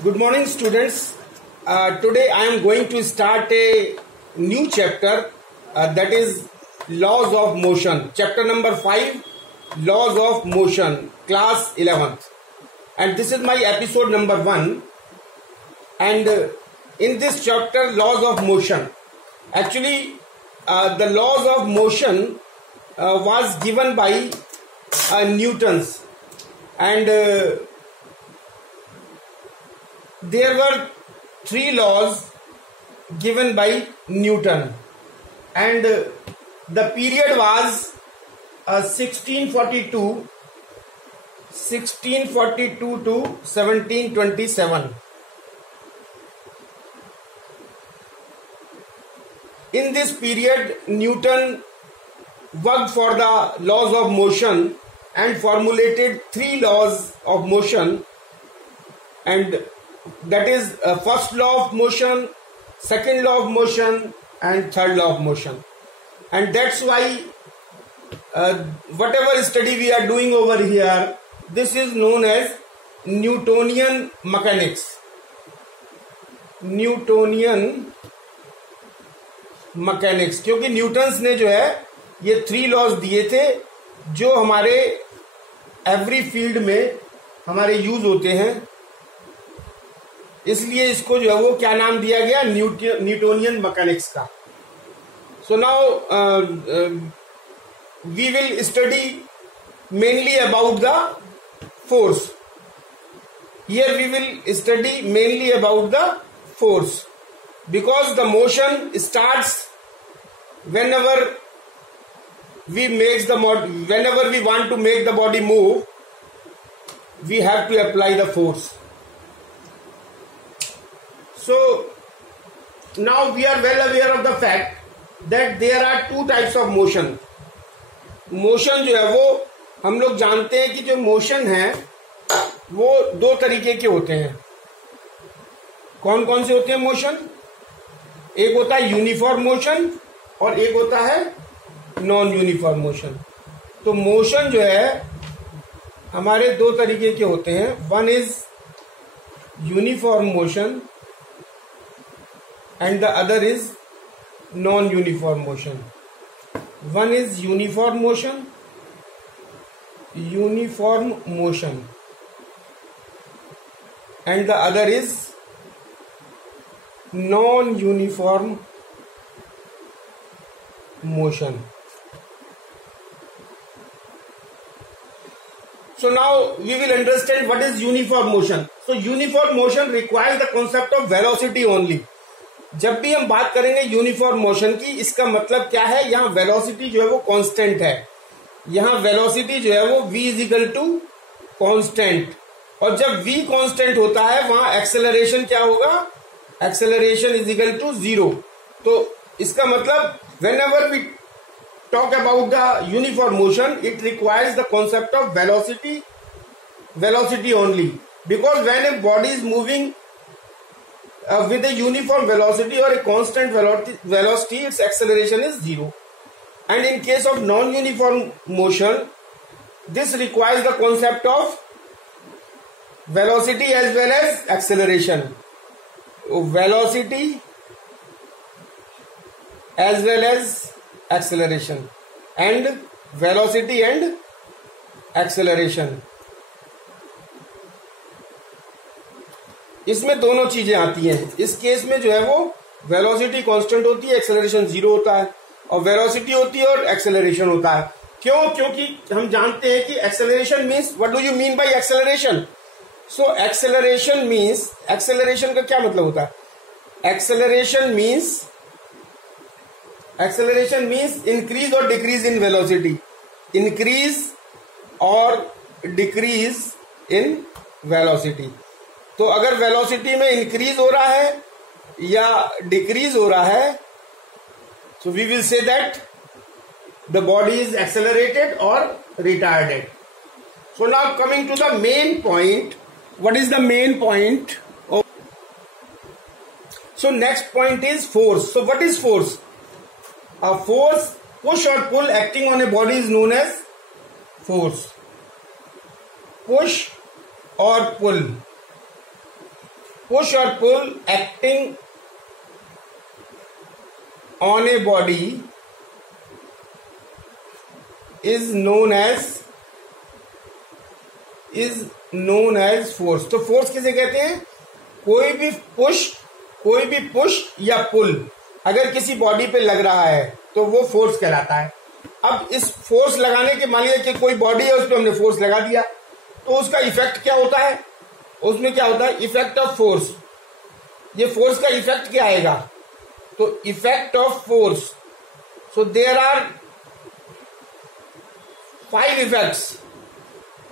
Good morning, students. Today I am going to start a new chapter that is Laws of Motion. Chapter number 5, Laws of Motion, class 11th. And this is my episode number 1. And in this chapter, Laws of Motion. Actually, the laws of motion was given by Newton's. And there were 3 laws given by Newton, and the period was 1642 to 1727. In this period, Newton worked for the laws of motion and formulated 3 laws of motion, and that is first law of motion, second law of motion, and third law of motion. And that's why whatever study we are doing over here, this is known as Newtonian mechanics. Newtonian mechanics, क्योंकि Newton's ने जो है ये 3 laws दिए थे जो हमारे every field में हमारे यूज होते हैं, इसलिए इसको जो है वो क्या नाम दिया गया, न्यूटोनियन मैकेनिक्स का. So now we will study mainly about the force. Here we will study mainly about the force because the motion starts whenever we want to make the body move, we have to apply the force. So now we are well aware of the fact that there are 2 types of motion. Motion जो है वो हम लोग जानते हैं कि जो motion है वो 2 तरीके के होते हैं. कौन कौन से होते हैं मोशन? एक होता है यूनिफॉर्म मोशन और एक होता है नॉन यूनिफॉर्म मोशन. तो मोशन जो है हमारे 2 तरीके के होते हैं. One is uniform motion and the other is non uniform motion. One is uniform motion and the other is non-uniform motion. So now we will understand what is uniform motion. So uniform motion requires the concept of velocity only. जब भी हम बात करेंगे uniform motion की, इसका मतलब क्या है, यहाँ वेलोसिटी जो है वो कांस्टेंट है. यहाँ वेलोसिटी जो है वो v is equal to constant, और जब v कांस्टेंट होता है वहां एक्सेलरेशन क्या होगा, एक्सेलरेशन इज इक्वल टू 0. तो इसका मतलब whenever we talk about the uniform motion, it requires the concept of velocity only, because when a body is moving with a uniform velocity or a constant velocity, its acceleration is 0. And in case of non-uniform motion, this requires the concept of velocity as well as acceleration. Velocity as well as acceleration, and velocity and acceleration. इसमें दोनों चीजें आती हैं. इस case में जो है वो वेलोसिटी कांस्टेंट होती है, एक्सेलरेशन 0 होता है, और वेलोसिटी होती है और एक्सेलरेशन होता है. क्यों? क्योंकि हम जानते हैं कि acceleration means, what do you mean by acceleration? So acceleration means, acceleration का क्या मतलब होता है? एक्सेलरेशन मीन्स इंक्रीज और डिक्रीज इन वेलोसिटी. इंक्रीज और डिक्रीज इन वेलोसिटी. तो अगर वेलोसिटी में इंक्रीज हो रहा है या डिक्रीज हो रहा है, so we will say that the body is accelerated और retarded. So now coming to the main point. What is the main point? So next point is force. So what is force? A force, push or pull acting on a body is known as force. Push or pull. push or pull acting on a body is known as force. तो force किसे कहते हैं? कोई भी push या पुल अगर किसी body पे लग रहा है तो वो फोर्स कहलाता है। अब इस फोर्स लगाने के, मान लीजिए कि कोई बॉडी है, उस पर हमने फोर्स लगा दिया, तो उसका इफेक्ट क्या होता है? उसमें क्या होता है? Effect of force. ये फोर्स का इफेक्ट क्या आएगा? तो effect of force, so there are 5 effects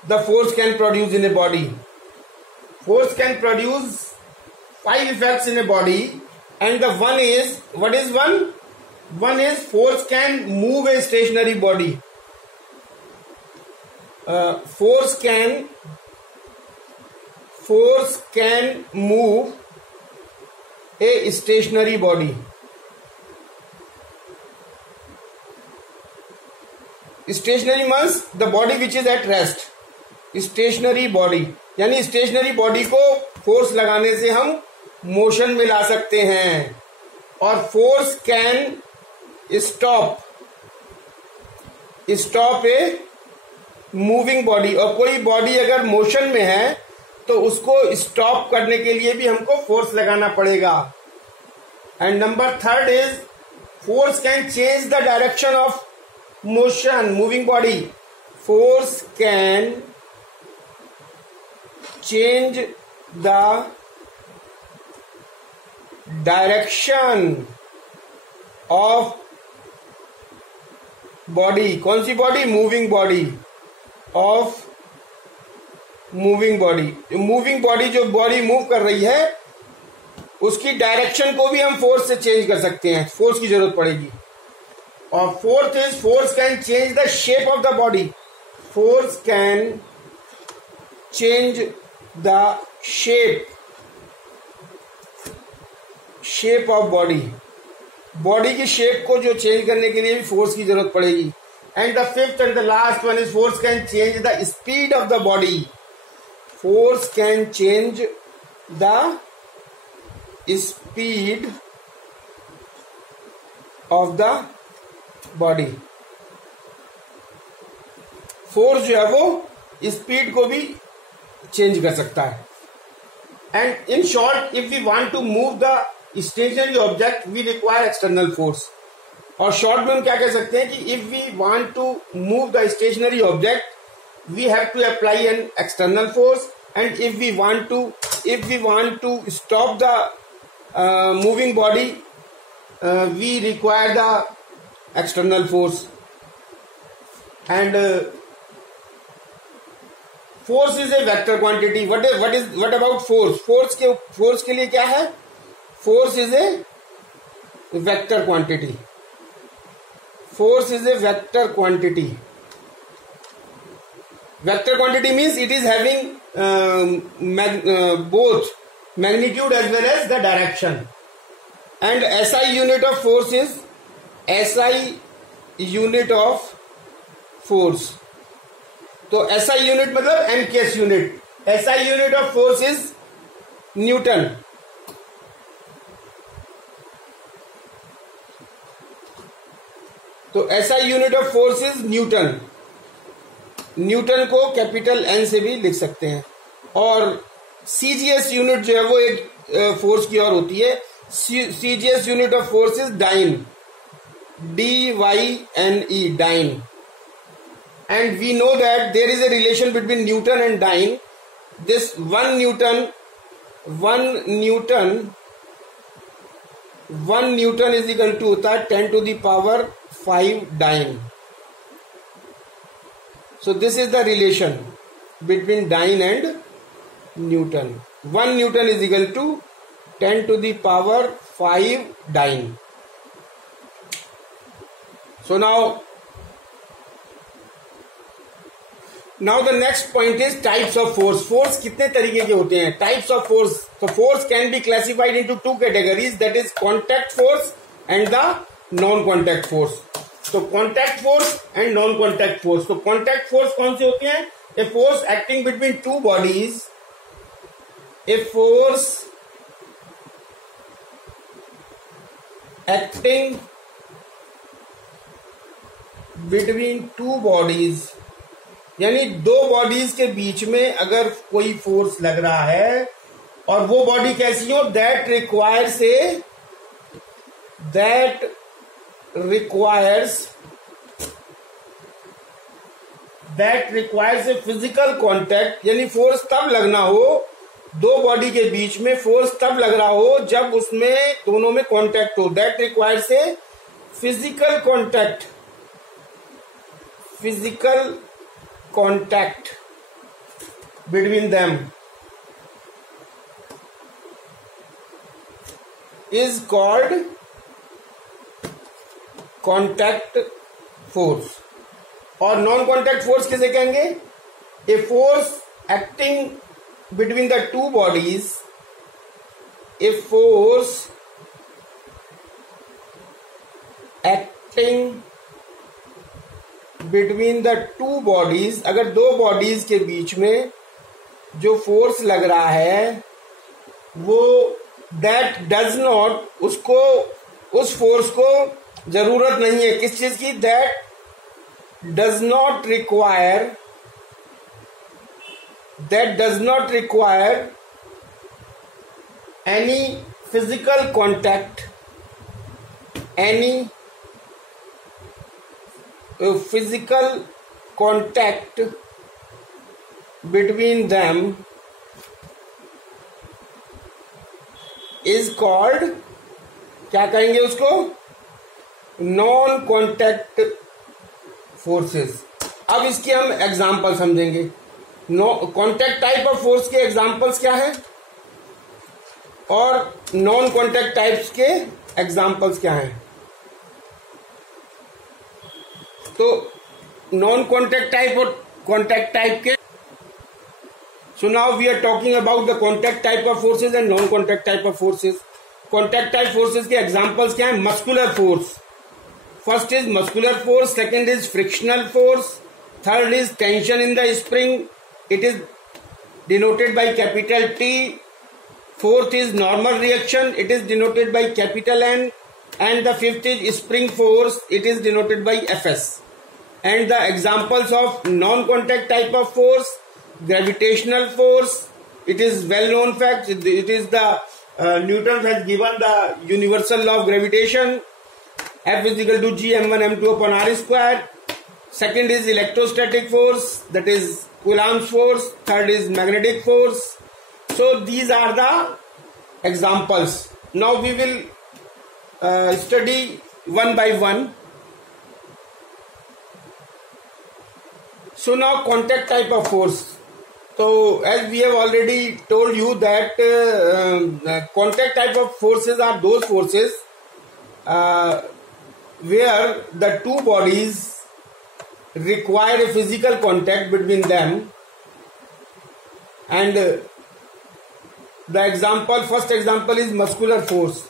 the force can produce in a body. Force can produce 5 effects in a body, and the one is, what is one? One is force can move a stationary body. Force can move a stationary body. Stationary means the body which is at rest. Stationary body यानी stationary body को force लगाने से हम motion में ला सकते हैं। और force can stop a moving body. और कोई बॉडी अगर मोशन में है तो उसको स्टॉप करने के लिए भी हमको फोर्स लगाना पड़ेगा। And number 3 is force can change the direction of motion, moving body. Force can change the direction of body. कौन सी body? Moving body. Of moving body. Moving body जो बॉडी मूव कर रही है उसकी डायरेक्शन को भी हम फोर्स से चेंज कर सकते हैं, फोर्स की जरूरत पड़ेगी। और 4th is force can change the shape of the body. Force can change the shape of body. Body की शेप को जो चेंज करने के लिए भी फोर्स की जरूरत पड़ेगी। And the 5th and the last one is force can change the speed of the body. Force can change the speed of the body. Force जो है वो स्पीड को भी चेंज कर सकता है। And in short, if we want to move the stationary object we require external force. और short में हम क्या कह सकते हैं कि if we want to move the stationary object we have to apply an external force, and if we want to stop the moving body we require the external force. And force is a vector quantity. What about force? Force के लिए क्या है? Force is a vector quantity. Force is a vector quantity. Vector quantity means it is having both magnitude as well as the direction. And SI unit of force is SI unit of force. तो SI unit मतलब MKS unit. SI unit of force is Newton. तो SI unit of force is Newton. Newton को capital N से भी लिख सकते हैं। और CGS यूनिट जो है वो एक फोर्स की और होती है। CGS unit of force is dyne. DYNE, dyne. And we know that there is a relation between Newton and dyne. This 1 Newton is equal to होता है 10 to the power 5 dyne. So this is the relation between dyne and Newton. 1 Newton is equal to 10 to the power 5 dyne. So now the next point is types of force. Force कितने तरीके के होते हैं? Types of force. So force can be classified into 2 categories, that is contact force and the non-contact force. So contact force and non-contact force. So contact force कौन से होते हैं? A force acting between two bodies. A force acting between two bodies, यानी दो bodies के बीच में अगर कोई फोर्स लग रहा है और वो बॉडी कैसी हो, that requires a physical contact, यानी फोर्स तब लगना हो, दो बॉडी के बीच में फोर्स तब लग रहा हो जब उसमें दोनों में कॉन्टैक्ट हो। That requires a physical contact between them is called contact force. और नॉन कॉन्टैक्ट फोर्स किसे कहेंगे? A force acting between the two bodies, a force acting between the two bodies, अगर दो बॉडीज के बीच में जो फोर्स लग रहा है वो दैट डज नॉट, उसको उस फोर्स को जरूरत नहीं है किस चीज की, that does not require any physical contact, physical contact between them is called, क्या कहेंगे उसको? Non contact forces. अब इसके हम एग्जाम्पल समझेंगे। कॉन्टैक्ट टाइप ऑफ फोर्स के एग्जाम्पल्स क्या है और नॉन कॉन्टैक्ट टाइप्स के एग्जाम्पल्स क्या हैं। तो नॉन कॉन्टैक्ट टाइप और कॉन्टैक्ट टाइप के, so now we are talking about the contact type of forces and non contact type of forces. Contact type forces के एग्जांपल्स क्या है? Muscular force, first is muscular force, second is frictional force, third is tension in the spring, it is denoted by capital T, fourth is normal reaction, it is denoted by capital N, and the fifth is spring force, it is denoted by Fs. And the examples of non-contact type of force, gravitational force, it is well known fact, it is the Newton has given the universal law of gravitation, F is equal to G m1 m2 upon r square. Second is electrostatic force, that is Coulomb's force. Third is magnetic force. So these are the examples. Now we will study one by one. So now contact type of force. So as we have already told you that contact type of forces are those forces where the two bodies require a physical contact between them, and the example, first example is muscular force.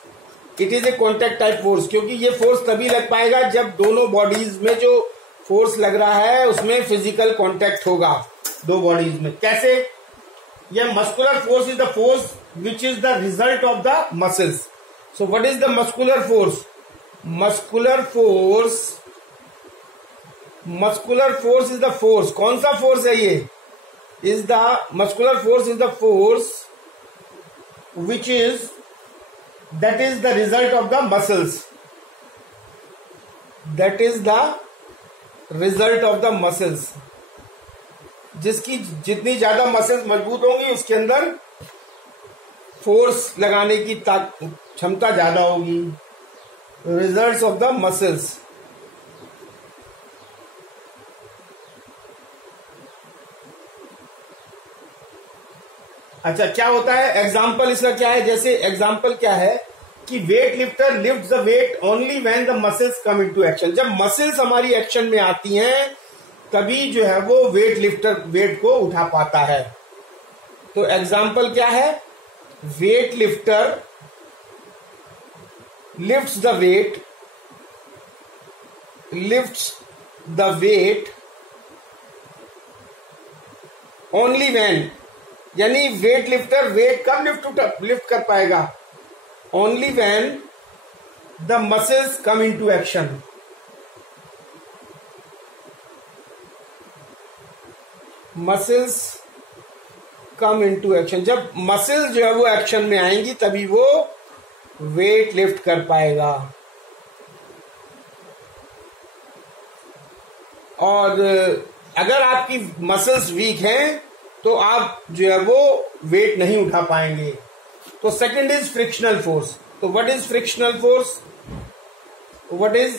It is a contact type force, क्योंकि ये force तभी लग पाएगा जब दोनों bodies में जो force लग रहा है उसमें फिजिकल कांटेक्ट होगा दो बॉडीज में। कैसे? यह muscular force is the force which is the result of the muscles. So what is the muscular force? Muscular force is the force, कौन सा फोर्स है ये? Is the muscular force is the force which is that is the result of the muscles, that is the result of the muscles, जिसकी जितनी ज्यादा muscles मजबूत होंगी उसके अंदर फोर्स लगाने की क्षमता ज्यादा होगी। Results of the muscles. अच्छा, क्या होता है एग्जाम्पल इसका? क्या है? जैसे एग्जाम्पल क्या है कि weight lifter lift the weight only when the muscles come into action. जब मसल्स हमारी एक्शन में आती हैं तभी जो है वो वेट लिफ्टर वेट को उठा पाता है। तो एग्जाम्पल क्या है? Weight lifter lifts the weight only when, यानी वेट लिफ्टर वेट कब लिफ्ट कर पाएगा? Only when the muscles come into action. Muscles come into action, जब मसल्स जो है वो एक्शन में आएंगी तभी वो वेट लिफ्ट कर पाएगा। और अगर आपकी मसल्स वीक हैं तो आप जो है वो वेट नहीं उठा पाएंगे। तो सेकंड इज फ्रिक्शनल फोर्स। तो what is frictional force? What is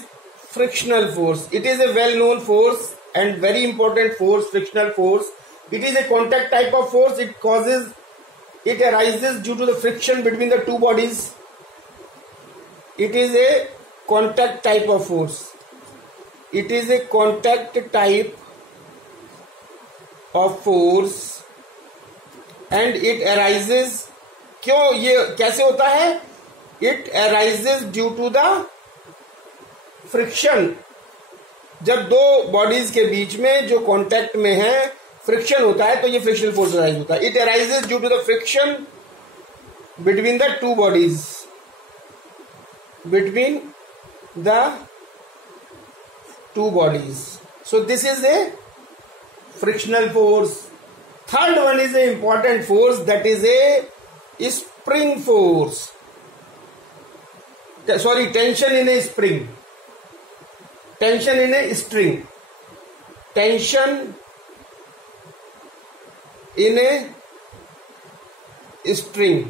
frictional force? It is A well known force and very important force, frictional force. It is a contact type of force. It arises due to the friction between the two bodies. It is a contact type of force. It is a contact type of force and it arises, क्यों ये कैसे होता है? It arises due to the friction. जब दो bodies के बीच में जो कांटेक्ट में है फ्रिक्शन होता है तो ये फ्रिक्शनल फोर्स अराइज होता है। It arises due to the friction between the two bodies, between the two bodies. So this is a frictional force. Third one is a important force, that is a spring force. Sorry, tension in a spring, tension in a string, tension in a string.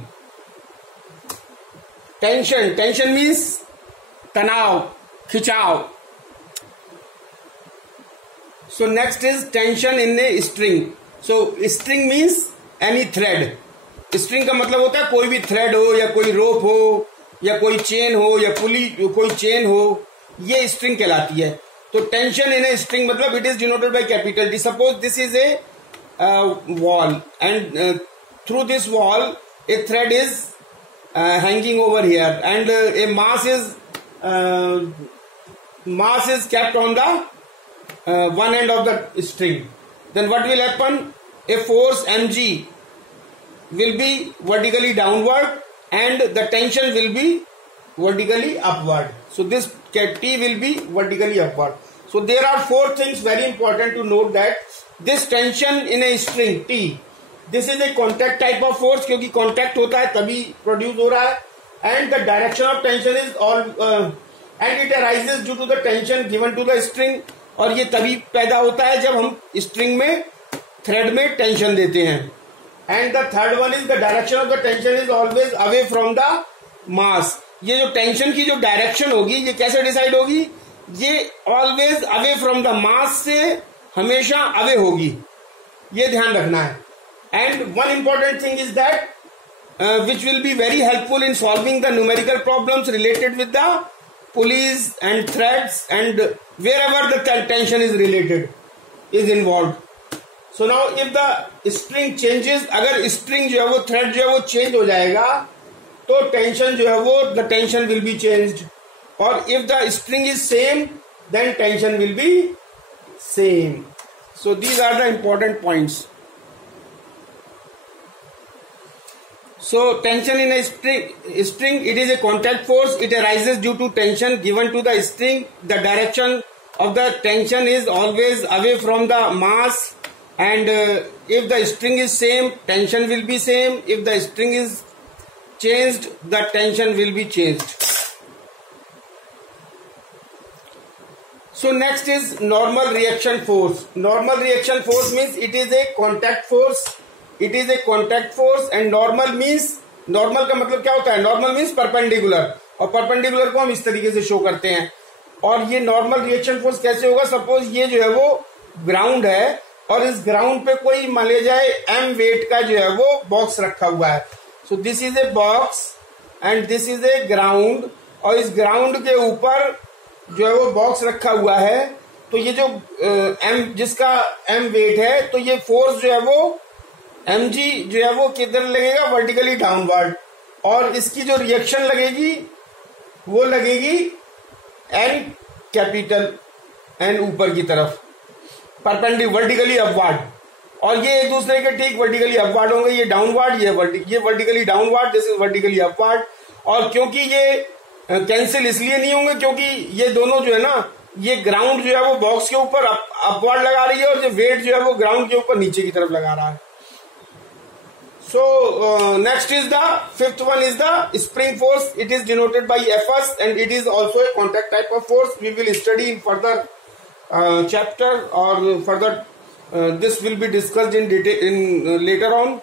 Tension means तनाव, खिंचाव। So next is tension in a string. So string means any thread. String का मतलब होता है कोई भी thread हो या कोई रोप हो या कोई चेन हो या पुली, कोई चेन हो, ये स्ट्रिंग कहलाती है। तो टेंशन इन ए स्ट्रिंग मतलब it is denoted by capital T. Suppose this is A wall and through this wall A thread is hanging over here and A mass is kept on the one end of the string. Then what will happen? A force mg will be vertically downward and the tension will be vertically upward. So this T will be vertically upward. So there are four things very important to note, that this tension in a string T, this is a contact type of force, क्योंकि contact होता है तभी produce हो रहा है, and the direction of tension is all and it arises due to the tension given to the string, और ये तभी पैदा होता है जब हम string में thread में tension देते हैं। And the third one is the direction of the tension is always away from the mass. ये जो टेंशन की जो डायरेक्शन होगी ये कैसे डिसाइड होगी? ये always away from the mass से हमेशा अवे होगी, ये ध्यान रखना है। And one important thing is that which will be very helpful in solving the numerical problems related with the pulleys and threads and wherever the tension is related is involve. So now if the string changes, अगर string जो है वो thread जो है वो change हो जाएगा तो टेंशन जो है वो the tension will be changed, और if the string is same then tension will be same. So these are the important points. So tension in a string, it is a contact force. It arises due to tension given to the string. The direction of the tension is always away from the mass, and if the string is same, tension will be same. If the string is changed, the tension will be changed. So next is normal reaction force. Normal reaction force means it is a contact force. It is a contact force and normal means, normal का मतलब क्या होता है? Normal means perpendicular, और perpendicular को हम इस तरीके से शो करते हैं। और ये normal reaction force कैसे होगा? सपोज ये जो है वो ग्राउंड है और इस ग्राउंड पे कोई मान लिया जाए m वेट का जो है वो बॉक्स रखा हुआ है। सो this is a box and this is A ground, और इस ग्राउंड के ऊपर जो है वो बॉक्स रखा हुआ है। तो ये जो m जिसका m वेट है, तो ये फोर्स जो है वो mg जो है वो किधर लगेगा? वर्टिकली डाउनवर्ड, और इसकी जो रिएक्शन लगेगी वो लगेगी n कैपिटल n ऊपर की तरफ, वर्टिकली अपवर्ड, और ये एक दूसरे के ठीक वर्टिकली अपवर्ड होंगे। ये डाउनवर्ड, ये vertically downward, this is vertically upward. और क्योंकि ये कैंसिल इसलिए नहीं होंगे क्योंकि ये दोनों जो है ना, ये ग्राउंड जो है वो बॉक्स के ऊपर अपवर्ड लगा रही है और जो वेट जो है वो ग्राउंड के ऊपर नीचे की तरफ लगा रहा है. So next is the fifth one is the spring force. It is denoted by Fs and it is also a contact type of force. We will study in further chapter or further this will be discussed in detail in later on.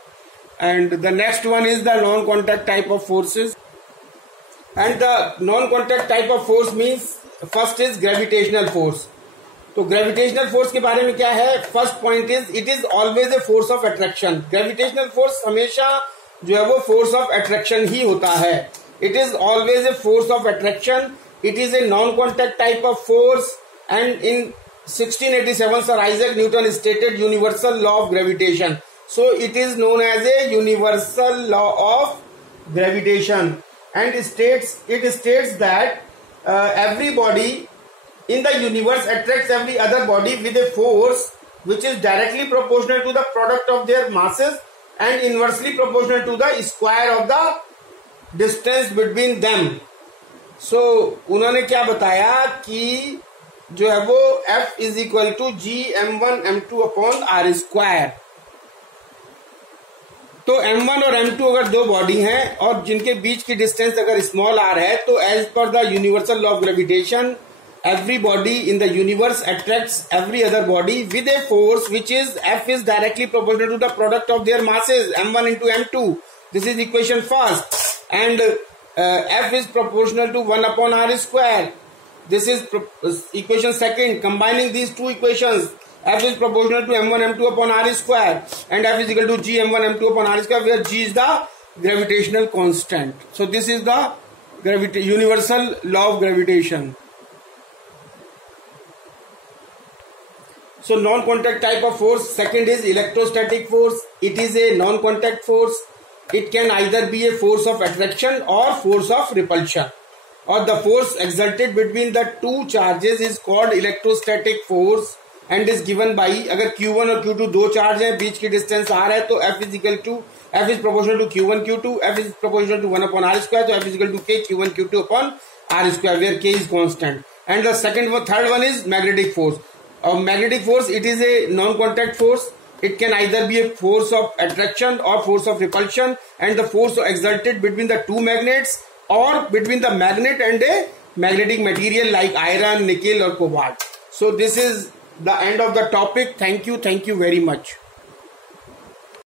And the next one is the non-contact type of forces. And the non-contact type of force means first is gravitational force. तो gravitational force के बारे में क्या है? First point is it is always a force of attraction. Gravitational force हमेशा जो है वो फोर्स ऑफ अट्रैक्शन ही होता है. It is always a force of attraction. It is a non contact type of force and in 1687 sir Isaac Newton stated universal law of gravitation. So it is known as a universal law of gravitation and it states that every body in the universe attracts every other body with a force which is directly proportional to the product of their masses and inversely proportional to the square of the distance between them. So उन्होंने क्या बताया कि जो है वो F is equal to G m1 m2 upon r square. तो m1 और m2 अगर दो बॉडी हैं और जिनके बीच की डिस्टेंस अगर स्मॉल r है तो एज पर the universal law of gravitation every body in the universe attracts every other body with a force which is F is directly proportional to the product of their masses m1 into m2. This is equation first. And F is proportional to 1 upon r square. This is equation second. Combining these two equations, F is proportional to m1 m2 upon r square and F is equal to G m1 m2 upon r square, where G is the gravitational constant. So this is the universal law of gravitation. So non-contact type of force, second is electrostatic force. It is a non-contact force. It can either be a force of attraction or force of repulsion. Or the force exerted between the two charges is called electrostatic force and is given by, अगर Q1 और Q2 दो charge हैं, बीच की distance r है तो F is proportional to Q1 Q2, F is proportional to 1 upon r square, तो F is equal to K Q1 Q2 upon r square, where K is constant. And the third one is magnetic force. Magnetic force, it is a non-contact force. It can either be a force of attraction or force of repulsion, and the force exerted between the two magnets or between the magnet and a magnetic material like iron, nickel or cobalt. So this is the end of the topic. Thank you very much.